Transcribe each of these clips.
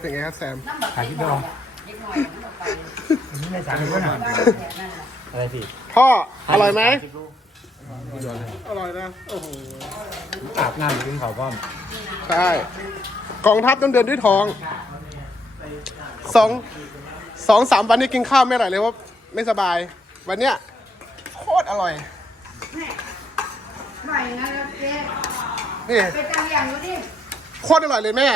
เป็นไงครับแซม ขายที่ดองนี่ไม่สั่งเลยนะอะไรพี่พ่อ อร่อยไหม อร่อยนะ โอ้โห อาบน้ำกินข้าวป้อมใช่ กองทัพต้องเดินด้วยทอง สอง สองสามวันนี้กินข้าวไม่อร่อยเลยว่าไม่สบาย วันเนี้ยโคตรอร่อย ไม่นะแล้วเจ๊นี่ ไปตามอย่างดูดิ โคตรอร่อยเลยแม่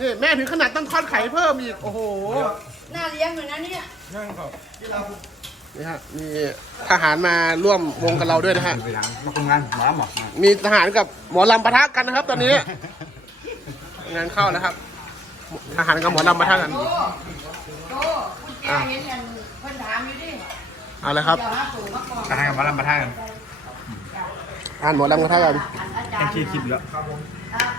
นี่แม่ถึงขนาดต้องทอดไข่เพิ่มอีก โอ้โห น่าเลี้ยงอยู่นะเนี่ยนี่ฮะ มีทหารมาร่วมวงกับเราด้วยนะฮะ ไปทางมาคุมงานหมอหมอมีทหารกับหมอลำปะทะกันนะครับ ตอนนี้ งานเข้าแล้วครับ ทหารกับหมอลำปะทะกัน โตโตคุณแกเห็นอย่างเพิ่นถามอยู่ดิเอาเลยครับเจ้าหน้าสูงมาก่อนทหารกับมาลำประทานกันทหารหมอลำปะทะกัน อาจารแค่ย์คิดคิดแล้ว ครับครับ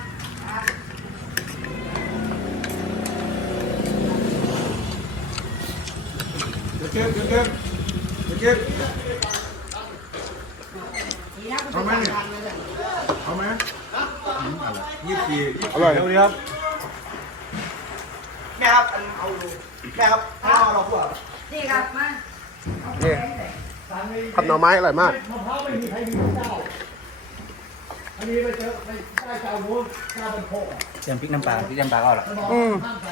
เก็บเก็บเก็บเก็บทีนะคุณจะทานเลยเอาไหมยี่สิบสี่อร่อยเดี๋ยวครับแม่ครับเอาแม่ครับเอาเราพวกนี่ครับมานี่ผัดหน่อไม้อร่อยมากเตรียมพริกน้ำปลาพริกน้ำปลาก็เอาหรออืมไข่เจียวพริกน้ำปลาไปนั่งพ่อ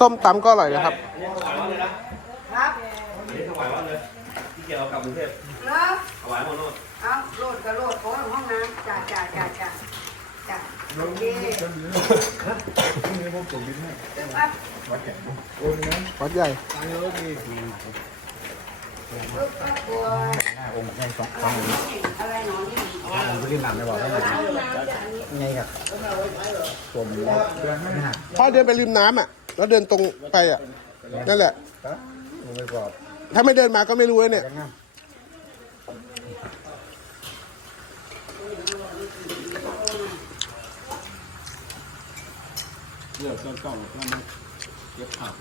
ต้มตำก็อร่อยนะครับ ครับถวายวัดเลยที่เกี่ยวกับกรุงเทพแล้วถวายหมดโน่นเอาโหลดก็โหลดโอ้ห้องน้ำจ้าจ้าจ้าจ้าจ้าโอเควัดใหญ่ลูกก็กลัวหน้าองค์ใหญ่สองสององค์อะไรหนอนี่ผมก็รีบนำไปบอกว่าห้องน้ำจะอันนี้ไงครับตัวหมูไม่หักพ่อเดินไปริมน้ำอะ แล้วเดินตรงไปอะ นั่นแหละลงไปก่อนถ้าไม่เดินมาก็ไม่รู้เลยเนี่ย กันน้ำเดี๋ยวต้นกล้องแล้วมันเก็บผัก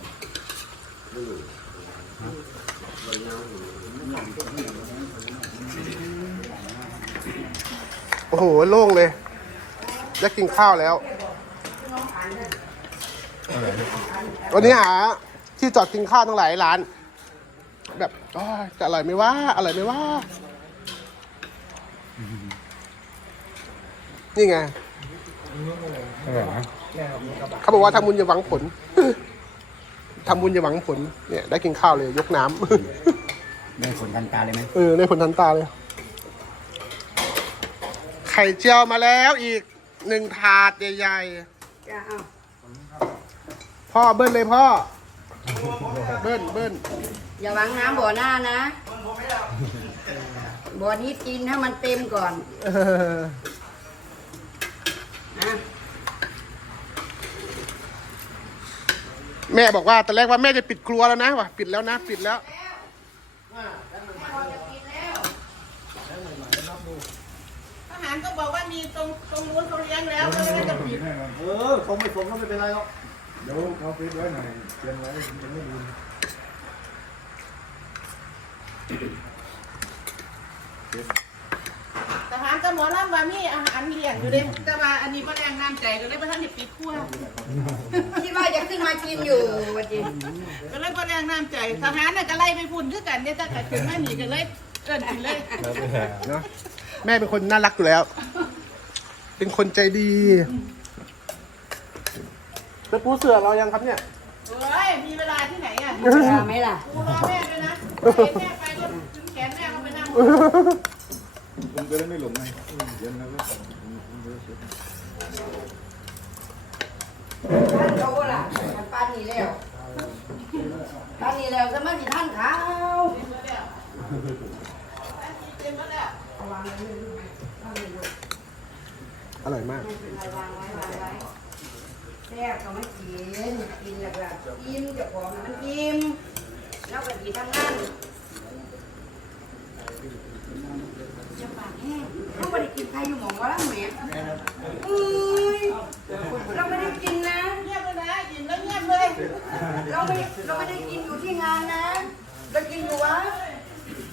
โอ้โห โล่งเลย ได้กินข้าวแล้ว วันนี้หาที่จอดกินข้าวทั้งหลายร้าน แบบอ้าวจะอร่อยไหมว่าอร่อยไหมว่า นี่ไง อร่อยนะเขาบอกว่าทำบุญอย่าหวังผล ทำบุญอย่าหวังผล เนี่ย ได้กินข้าวเลยยกน้ำ ได้ผลทันตาเลยไหมเออในผลทันตาเลย ไข่เจียวมาแล้วอีกหนึ่งถาดใหญ่จ้าเอาๆ พ่อเบิ้ลเลยพ่อ เบิ้ลเบิ้ลอย่าหวังน้ำบ่อหน้านะบ่อนี้กินให้มันเต็มก่อนเออนะแม่บอกว่าตอนแรกว่าแม่จะปิดครัวแล้วนะว่ะปิดแล้วนะปิดแล้วทหารก็บอกว่ามีตรงตรงนู้นเขาเลี้ยงแล้วก็เลยจะปิด เออคงไม่คงก็ไม่เป็นไรหรอก เดี๋ยวเขาฟิตไว้หน่อยเตรียมไว้มันจะไม่ลืมทหารก็หมอลำว่ามีอาหารเลี้ยงอยู่เด้แต่ว่าอันนี้บ่แรงน้ำใจก็เลยบ่ทันได้ปิดครัวคิดว่าจะขึ้นมากินอยู่วันนี้ก็เลยบ่แรงน้ำใจทหารน่ะก็ไล่ไปพุ่นคือกันเนี่ยถ้าเกิดขึ้นมาหนีก็เลยเอิ้นกินเลยเนาะแม่เป็นคนน่ารักอยู่แล้ว เป็นคนใจดี จะปูเสือเรายังครับเนี่ยโอ้ย มีเวลาที่ไหนอะมาไหมล่ะกูรอแม่ด้วยนะเห็นแม่ไปก็ถึงแขนแม่ก็ไปนั่งผมจะได้ไม่หลงไงเย็นแล้วก็ท่านเขาล่ะท่านป้านนี่แล้วป้านนี่แล้วสมัยที่ท่านเขาเต็มแล้วอร่อยมาก วางไว้วางไว้ แซ่บก็ไม่กินกินแล้วก็อิ่มเจะของมันอิ่มแล้วก็ดีทำงานจะปากแห้งเราไม่ได้กินใครอยู่หมองว่าแล้วแหม่เอ้ยเราไม่ได้กินนะ เงียบเลยนะกินแล้วเงียบเลยเราไม่เราไม่ได้กินอยู่ที่งานนะ เรากินอยู่วะ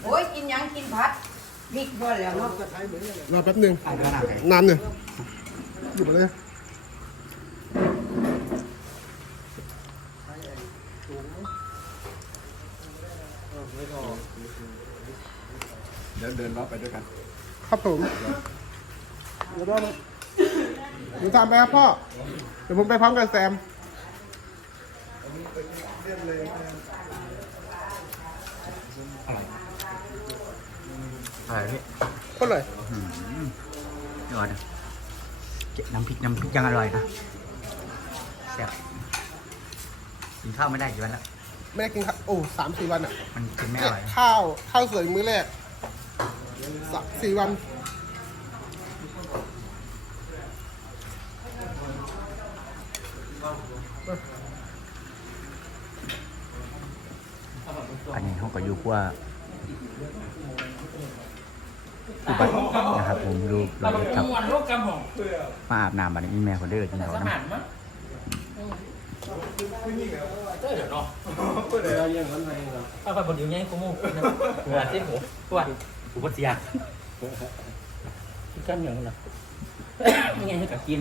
โอ้ยกินหยังกินผัดพริกบ่แล้วเนาะ รอแป๊บหนึ่งนาดไหนนานหนึ่งอยู่ไปเลย เดินเดินรับไปด้วยกัน ครับผม เดี๋ยวรอนะหนูทำไปครับพ่อ เดี๋ยวผมไปพร้อมกับแซมอะไรพี่คนเลยเดี๋ยวก่อนนะเจ็บน้ำพริกน้ำพริกยังอร่อยนะแซ่บกินข้าวไม่ได้กี่วันแล้ว ไม่ได้กินข้าวโอ้สามสี่วันอะมันกินไม่อเนี่ยร่อยข้าวข้าวสวยมื้อแรกสามสี่วัน อันนี้เขาก็อยู่ว่าอุบัตินะครับผมดูเราเลยครับมาอาบน้ำบัดนี้มีแม่คนเดินกินเขานะ ถ้าไปบนเดียวนี้กูมูหัวเส้นหัวหัวกูปวดเสียกินกันอย่างนั้นนี่ไงให้กับกิน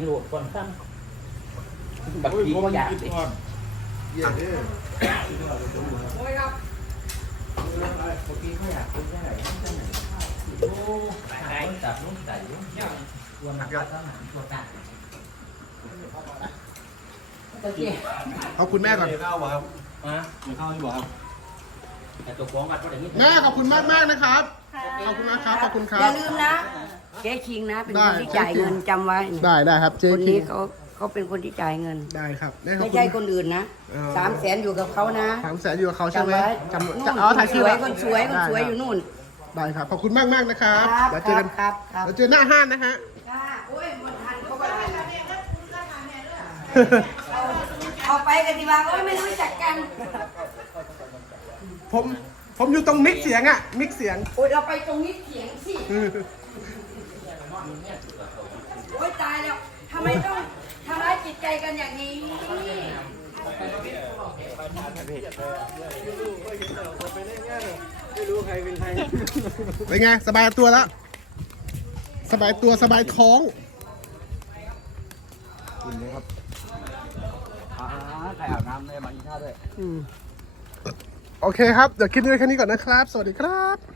โหลดก่อนซ้ำบักกี้ก็อยากดิเย่เด้อหายจับนุ่มใส่รวมหักยอดตัวต่างขอบคุณแม่ก่อนมีข้าวบ่ครับมามีข้าวอยู่บ่ครับแต่ตัวของวัดก็อย่างนี้แม่ขอบคุณมากมากๆนะครับ ขอบคุณนะครับ ขอบคุณครัอย่าบ ลืมนะ เจ๊คิงนะ เป็นได้คนที่จ่ายเงินจำไว้ ได้ได้ครับเจ๊คนคินี้งเขาเขาเป็นคนที่จ่ายเงิน ได้ครับได้ขอบไม่คุณ ใช่คนอื่นนะเออ สามแสนอยู่กับเขานะถามแสนอยู่กับเขาใช่ไหมจำไว้จำนู่นจะเอาถ่ายสชื่อวยไว้คนสวยคนสวยได้อยู่นู่นได้ครับ ขอบคุณมากมากๆนะครับครับ เดี๋ยวเจอกันครับครับ เดี๋ยวเจอหน้าห้านนะฮะ ค่ะโอ้ยมันทันเขาก็ได้ เอาเอาไปกันดีกว่าโอ้ยไม่รู้จักกัน ผมผมอยู่ตรงมิกเสียงอะมิกเสียง โอ้ยเราไปตรงนี้เถียงสิโอ้ยตายแล้วทำไมต้องทำร้ายจิตใจกันอย่างนี้ เป็นไง สบายตัวแล้ว สบายตัวสบายท้อง กินเลยครับอ่า ใครอาบน้ำเลยมากินข้าวด้วย โอเคครับ เดี๋ยวคลิปนี้ไว้แค่นี้ก่อนนะครับ สวัสดีครับ